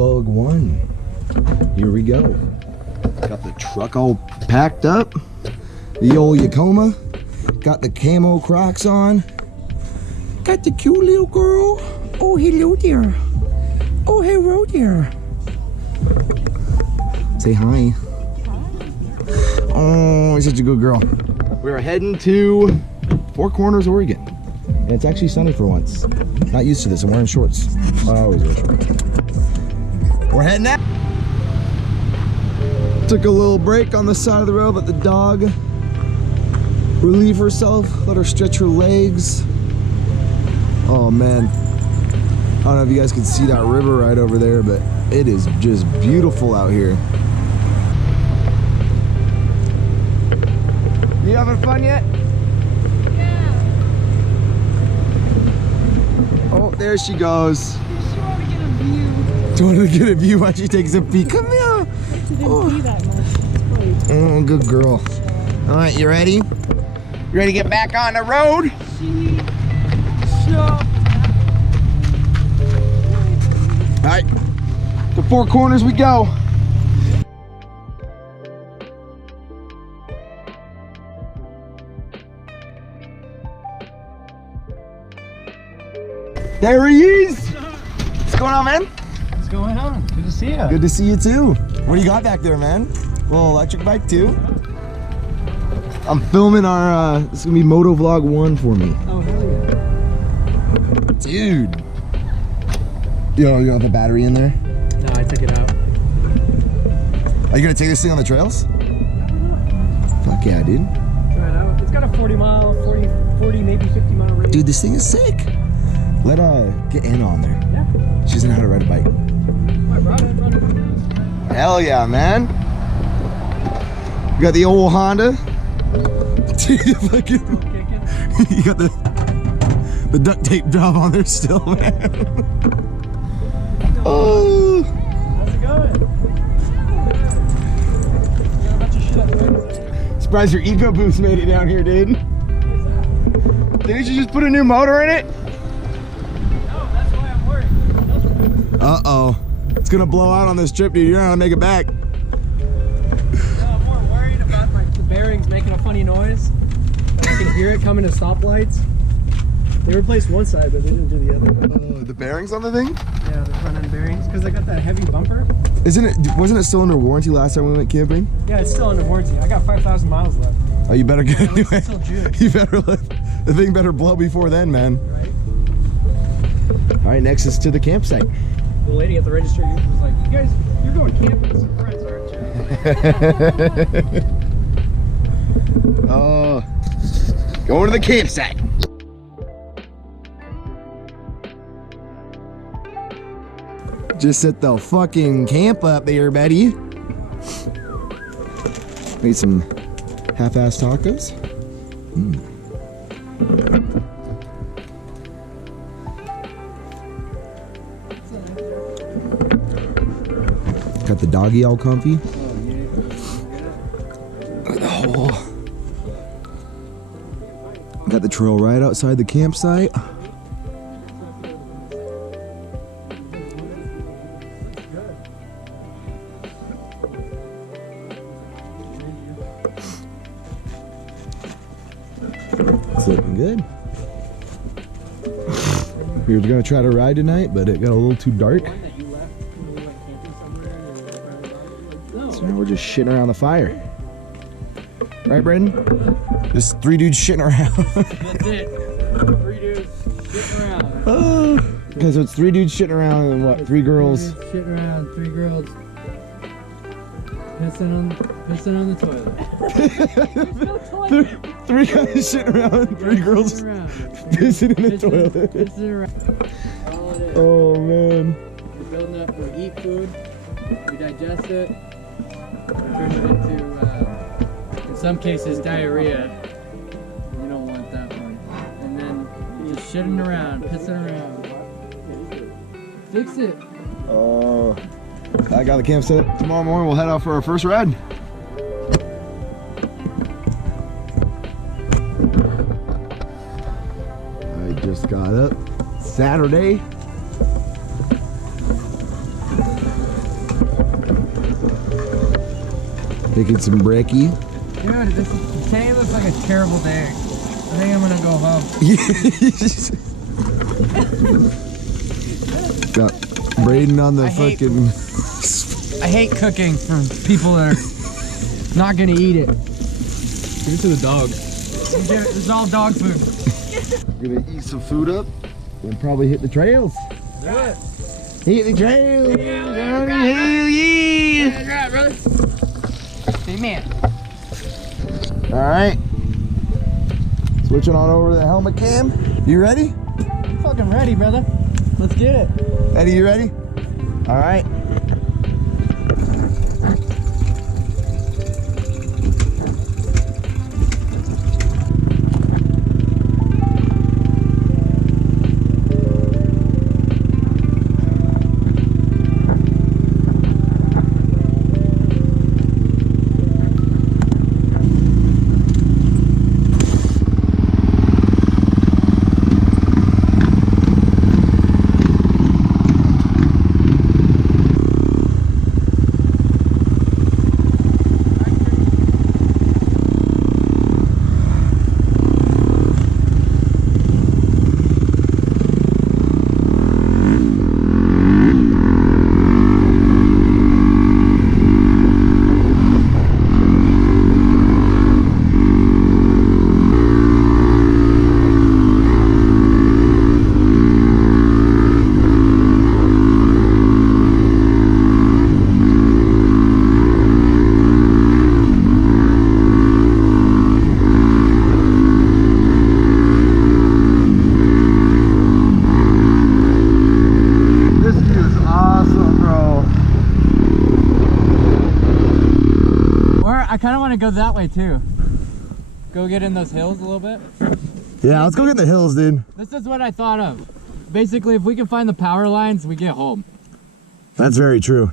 Vlog 1. Here we go. Got the truck all packed up. The old Yakoma. Got the camo Crocs on. Got the cute little girl. Oh, hello there. Oh, hello there. Say hi. Oh, you're such a good girl. We're heading to Four Corners, Oregon. And it's actually sunny for once. Not used to this. I'm wearing shorts. I always wear shorts. We're heading out. Took a little break on the side of the road, let the dog relieve herself, let her stretch her legs. Oh man. I don't know if you guys can see that river right over there, but it is just beautiful out here. You having fun yet? Yeah. Oh, there she goes. She wanted to get a view. She wanted to get a view while she takes a peek. Come here. She didn't see that much. Oh, good girl. All right, you ready? You ready to get back on the road? All right, to Four Corners we go. There he is. What's going on, man? What's going on? Good to see you. Good to see you too. What do you got back there, man? Little electric bike too? I'm filming our, this is gonna be Moto Vlog 1 for me. Oh, hell yeah. Dude. You got the battery in there? No, I took it out. Are you gonna take this thing on the trails? Fuck yeah, dude. Try it out. It's got a 40 maybe 50 mile range. Dude, this thing is sick. Let get Anna on there. Yeah. She doesn't know how to ride a bike. I brought it. Hell yeah, man. You got the old Honda. You got the duct tape job on there still, man. Oh. How's it going? Got a bunch of shit. Surprised your EcoBoost made it down here, dude. Didn't you just put a new motor in it? No, that's why I'm worried. Uh-oh. It's gonna blow out on this trip, dude. You're not gonna make it back. No, I'm more worried about the bearings making a funny noise. I can hear it coming to stoplights. They replaced one side, but they didn't do the other. The bearings on the thing? Yeah, the front end bearings, because they got that heavy bumper. Wasn't it still under warranty last time we went camping? Yeah, it's still under warranty. I got 5,000 miles left. Oh, you better get At least until June. You better the thing better blow before then, man. Right? All right, next is to the campsite. The lady at the register was like, "You guys, you're going camping with some friends, aren't you?" Oh, going to the campsite. Just set the fucking camp up there, buddy. Made some half-ass tacos. Got the doggy all comfy. Oh. Got the trail right outside the campsite. It's looking good. We were gonna try to ride tonight, but it got a little too dark. So now we're just shitting around the fire. Right, Brendan? Just 3 dudes shitting around. That's it. 3 dudes shitting around. Okay, so it's 3 dudes shitting around and what? 3 girls? 3 dudes shitting around, 3 girls pissing on the toilet. There's no toilet. 3 guys shitting around, 3 girls pissing in the toilet. Pissing around. All it is. Oh man. We're building up, we eat food, we digest it, we turn it into, in some cases, diarrhea. You don't want that one. And then you're just shitting around, pissing around. Fix it. Oh, I got the campsite. Tomorrow morning we'll head out for our first ride. I just got up. Saturday. Picking some brekkie. Dude, today looks like a terrible day. I think I'm gonna go home. Got Braden on the fucking. I hate cooking for people that are not gonna eat it. Give it to the dog. This is all dog food. Gonna eat some food up and probably hit the trails. Do it. Hit the trails. Hell yeah. That's right, brother. Amen. All right. Switching on over to the helmet cam. You ready? Fucking ready, brother. Let's get it. Eddie, you ready? All right. I kind of want to go that way too. Go get in those hills a little bit. Yeah, let's go get in the hills, dude. This is what I thought of. Basically, if we can find the power lines, we get home. That's very true.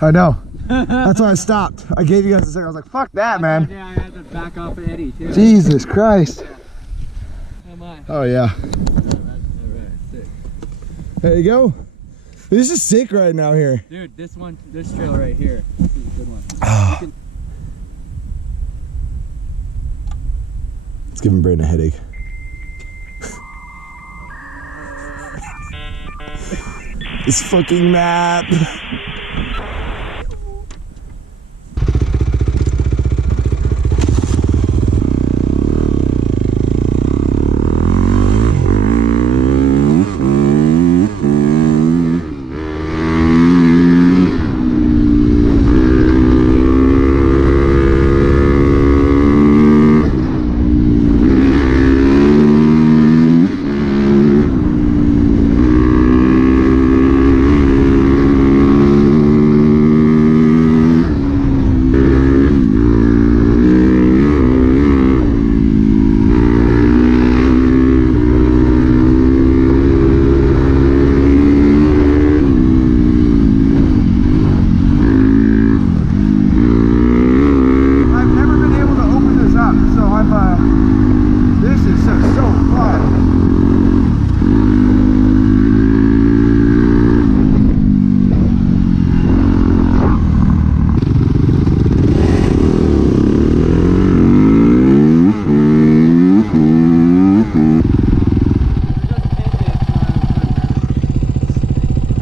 I know. That's why I stopped. I gave you guys a second. I was like, fuck that, man. Yeah, I had to back off of Eddie, too. Jesus Christ. Oh, my. Oh, yeah. Alright, sick. There you go. This is sick right now here. Dude, this trail right here. This is a good one. It's giving Braden a headache. This fucking map.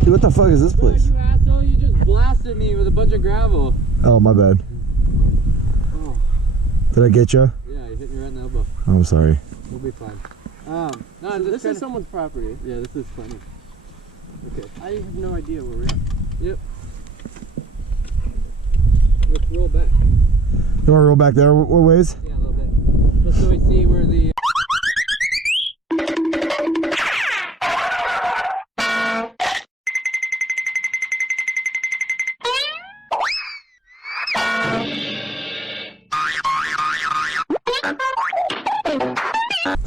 What the fuck is this place? You asshole, you just blasted me with a bunch of gravel. Oh, my bad. Oh. Did I get you? Yeah, you hit me right in the elbow. I'm sorry. We'll be fine. No, this is someone's property. Yeah, this is funny. Okay. I have no idea where we're at. Yep. Let's roll back. You want to roll back there? What ways? Yeah, a little bit. Just so we see where the...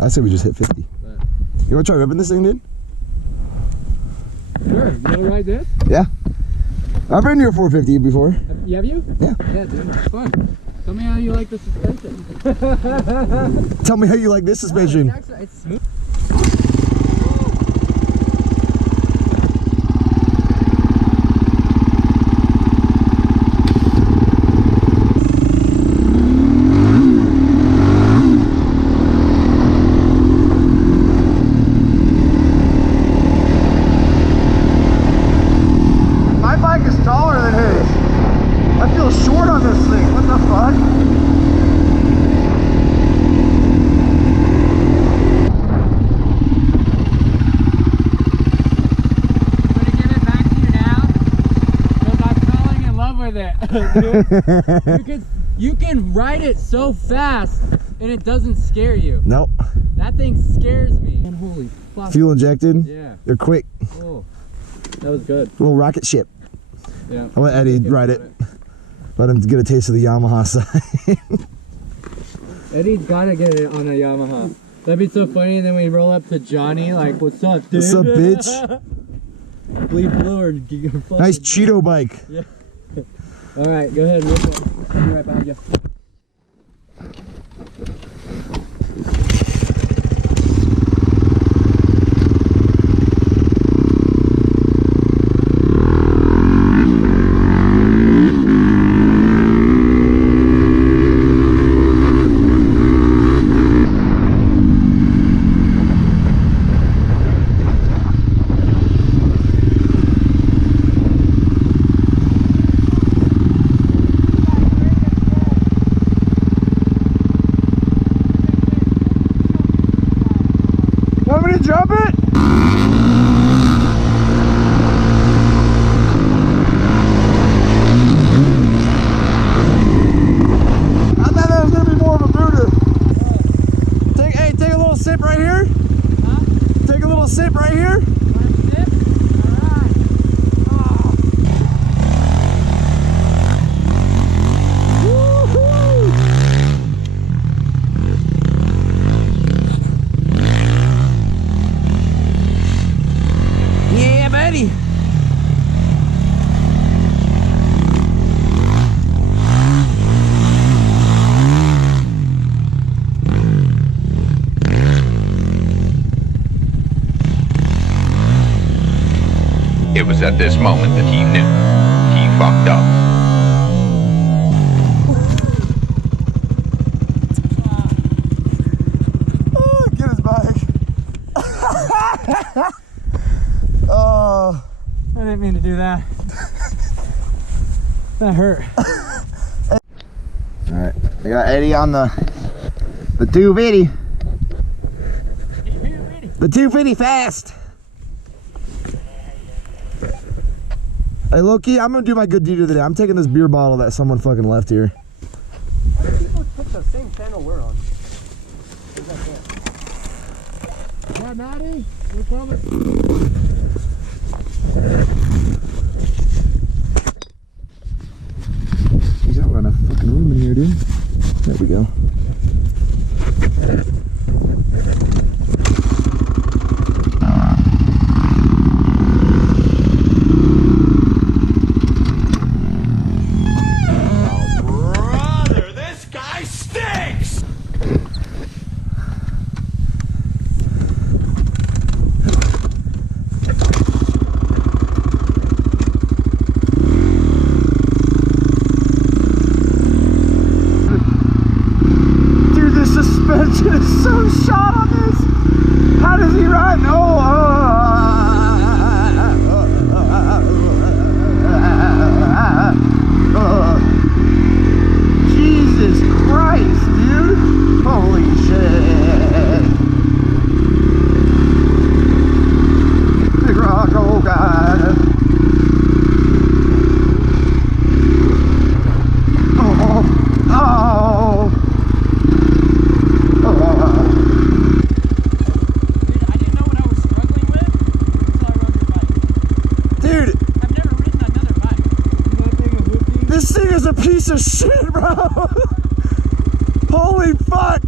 I say we just hit 50. You want to try ripping this thing, dude? Sure. You want to ride this? Yeah. I've been here 450 before. Have you? Yeah. Yeah, dude. It's fun. Tell me how you like the suspension. Tell me how you like this suspension. It's smooth. My bike is taller than his. I feel short on this thing. What the fuck? You can ride it so fast and it doesn't scare you. Nope. That thing scares me. And holy fuck. Fuel injected. Yeah. They're quick. Oh, that was good. Little rocket ship. Yeah. I'll let Eddie ride it. Let him get a taste of the Yamaha side. Eddie's gotta get it on a Yamaha. That'd be so funny, and then we roll up to Johnny like, what's up, dude? What's up, bitch? Bleed blue or Nice Cheeto bike. Yeah. Alright, go ahead, rip it. I'll be right behind you. Want me to jump it? I thought that was going to be more of a booter. Hey, take a little sip right here. Huh? Take a little sip right here. Yeah, buddy. It was at this moment that he knew he fucked up. Oh, get his bike. Oh. I didn't mean to do that. That hurt. All right, I got Eddie on the 250. The 250 fast. Hey, Loki, I'm gonna do my good deed of the day. I'm taking this beer bottle that someone fucking left here. Why do people put the same channel we're on? Yeah, Maddie, we're coming. He's not got enough fucking room in here, dude. There we go. Brother, this guy stinks! This thing is a piece of shit, bro. Holy fuck.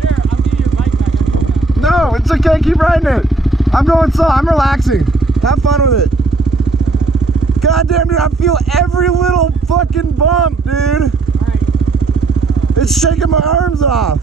Here, I'll give you your bike back. I'll come back. No, it's okay. Keep riding it. I'm going slow. I'm relaxing. Have fun with it. God damn, dude. I feel every little fucking bump, dude. Alright. It's shaking my arms off.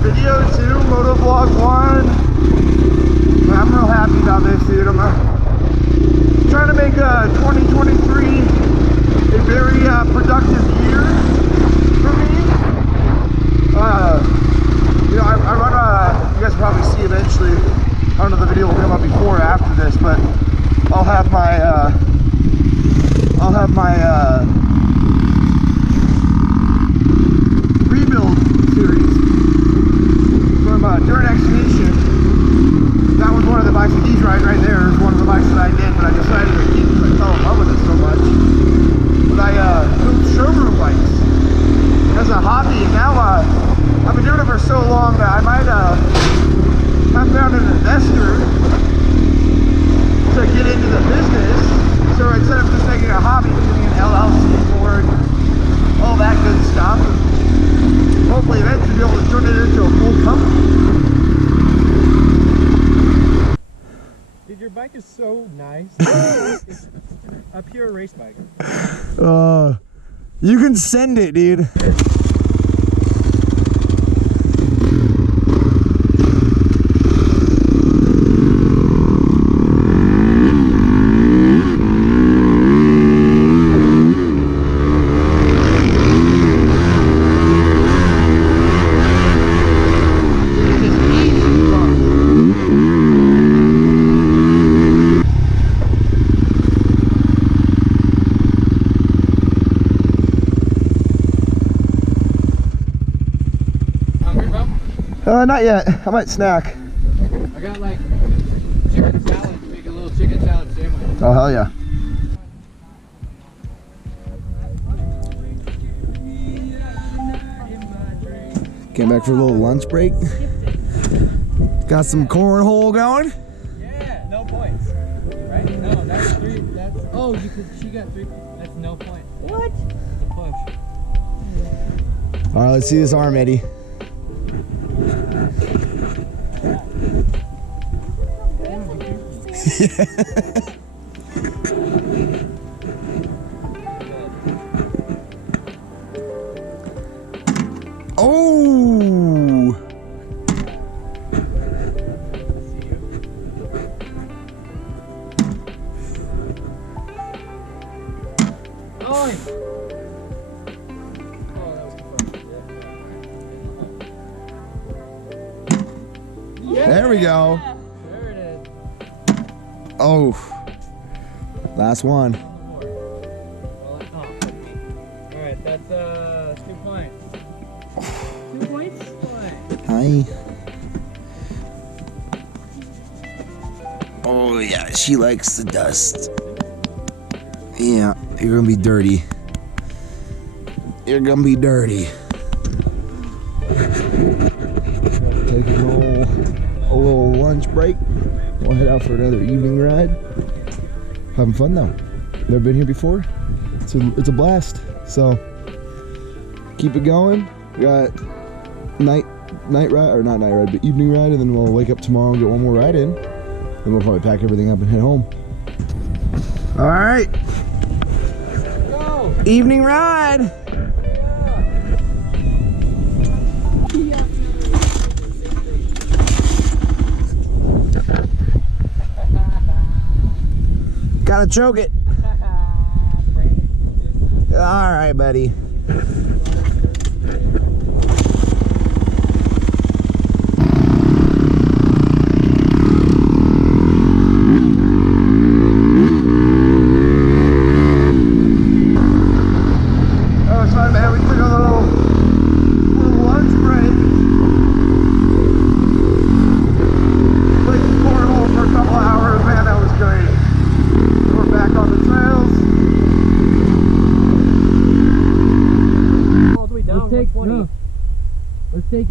Video 2, Moto Vlog 1. I'm real happy about this, dude. I'm trying to make 2023 a very productive year for me. You know, I run you guys will probably see eventually. I don't know if the video will come up before or after this, but I'll have my rebuild series. During Expedition, that was one of the bikes that he's riding right there. Is one of the bikes that I did, but I decided to keep because I fell in love with it so much. But I built showroom bikes as a hobby, and now I've been doing it for so long that I might have found an investor to get into the business. So instead of just making it a hobby, getting an LLC for it, all that good stuff. Hopefully eventually be able to turn it into a full company. Dude, your bike is so nice. It's a pure race bike. You can send it, dude. Not yet. I might snack. I got like chicken salad, make a little chicken salad sandwich. Oh, hell yeah. Came back for a little lunch break. Got some cornhole going. Yeah, no points. Right? No, that's 3. That's she got 3. That's no point. What? That's a push. All right, let's see this arm, Eddie. Oh! There we go. There it is. Oh. Last one. Alright, that's 2 points. 2 points? Hi. Oh yeah, she likes the dust. Yeah, you're gonna be dirty. You're gonna be dirty. Taking a little lunch break. We'll head out for another evening ride. Having fun though. Never been here before. It's a blast. So keep it going. We got night ride, or not night ride, but evening ride, and then we'll wake up tomorrow and get one more ride in. Then we'll probably pack everything up and head home. All right. Go! Evening ride. Gotta choke it. All right, buddy.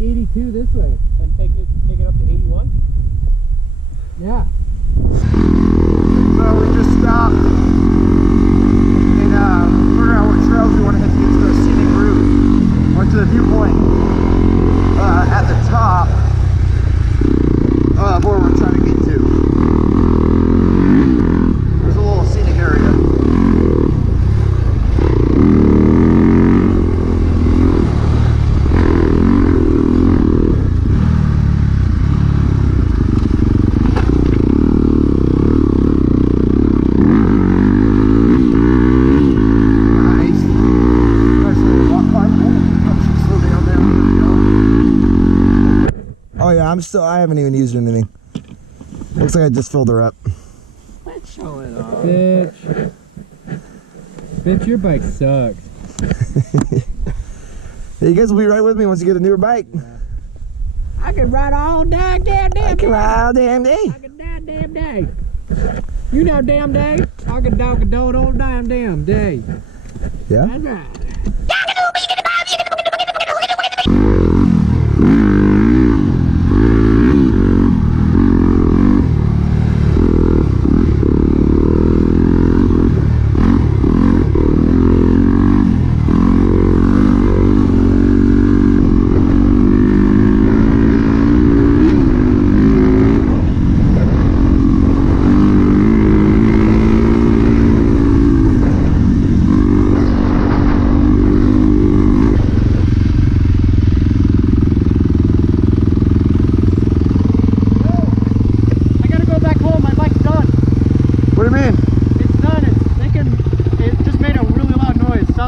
take 82 this way. And take it up to 81. Yeah. So we just stopped and figure out what trails we want to hit to get to the scenic route. Went to the viewpoint at the top of where we're trying to get to. There's a little scenic area. Oh yeah, I haven't even used anything. Looks like I just filled her up. Let's show it off. Bitch. Bitch, your bike sucks. Hey, you guys will be right with me once you get a newer bike. Yeah. I can ride all damn day. I can ride all damn day. I can ride damn day. You know damn day. I can dog a doe all damn day. Yeah? That's right.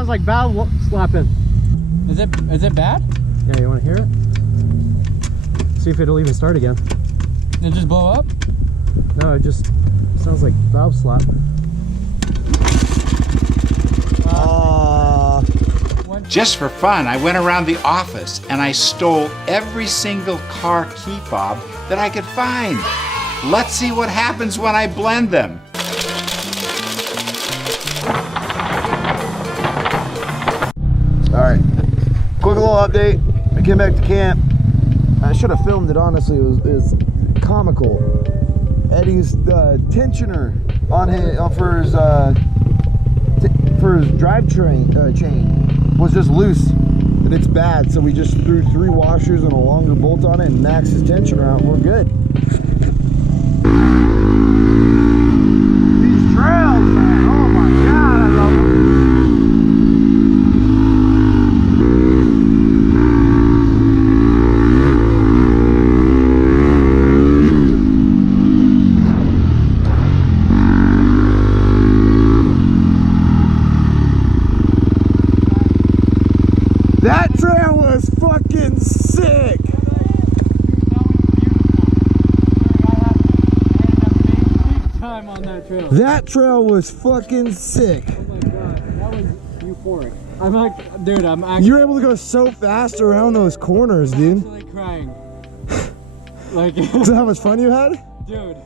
Like valve slapping. Is it bad? Yeah, you want to hear it? See if it'll even start again. Did it just blow up? No, it just sounds like valve slap. Just for fun, I went around the office and I stole every single car key fob that I could find. Let's see what happens when I blend them. Alright, quick little update. I came back to camp. I should have filmed it, honestly. It was comical. Eddie's tensioner on his for his drivetrain chain was just loose, and it's bad. So we just threw 3 washers and a longer bolt on it and maxed his tensioner out. We're good. These trails, man. Oh my God, I love them. That trail was fucking sick. Time on that trail. That trail was fucking sick. Oh my god, that was euphoric. I'm like, dude, I'm actually. You were able to go so fast around those corners, dude. Actually crying. Like, Is that how much fun you had? dude,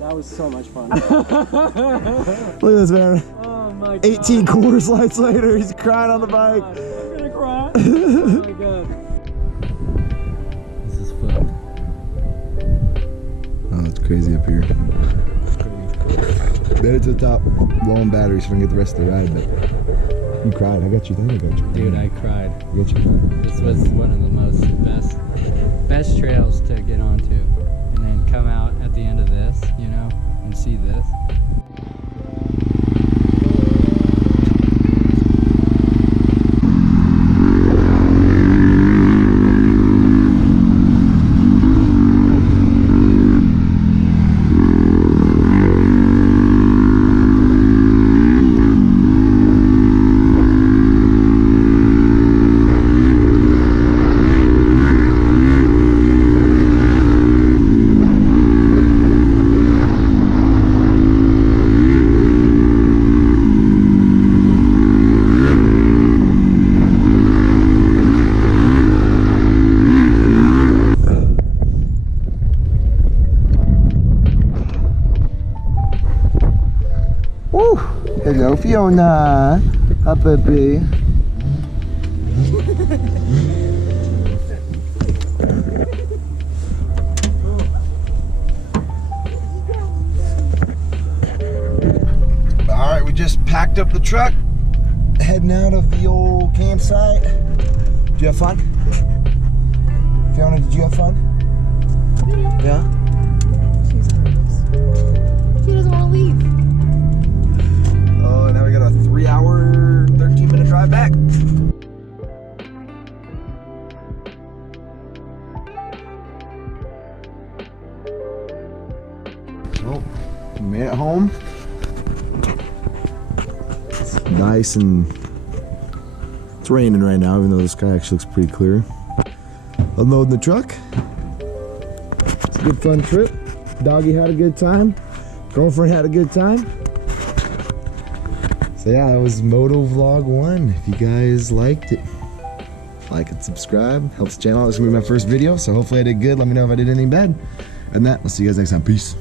that was so much fun. Look at this, man. Oh my god. 18 Coors Lights later, he's crying on the bike. I'm gonna cry. Oh my god. This is fun. Oh, it's crazy up here. Made it to the top, low on batteries so we can get the rest of the ride, but you cried. I got you there. I got you. Dude, I cried. I got you. This was one of the best trails to get onto, and then come out at the end of this, you know, and see this. Hello, Fiona. Hi, baby. just packed up the truck, heading out of the old campsite. Did you have fun? Fiona, did you have fun? Yeah? She doesn't want to leave. Oh, now we got a 3-hour, 13-minute drive back. Well, we made it home. It's nice and it's raining right now, even though the sky actually looks pretty clear. Unloading the truck. It's a good fun trip. Doggy had a good time. Girlfriend had a good time. So yeah, that was Moto Vlog 1. If you guys liked it, like and subscribe. Helps the channel. This is gonna be my first video, so hopefully I did good. Let me know if I did anything bad. And that, we'll see you guys next time. Peace.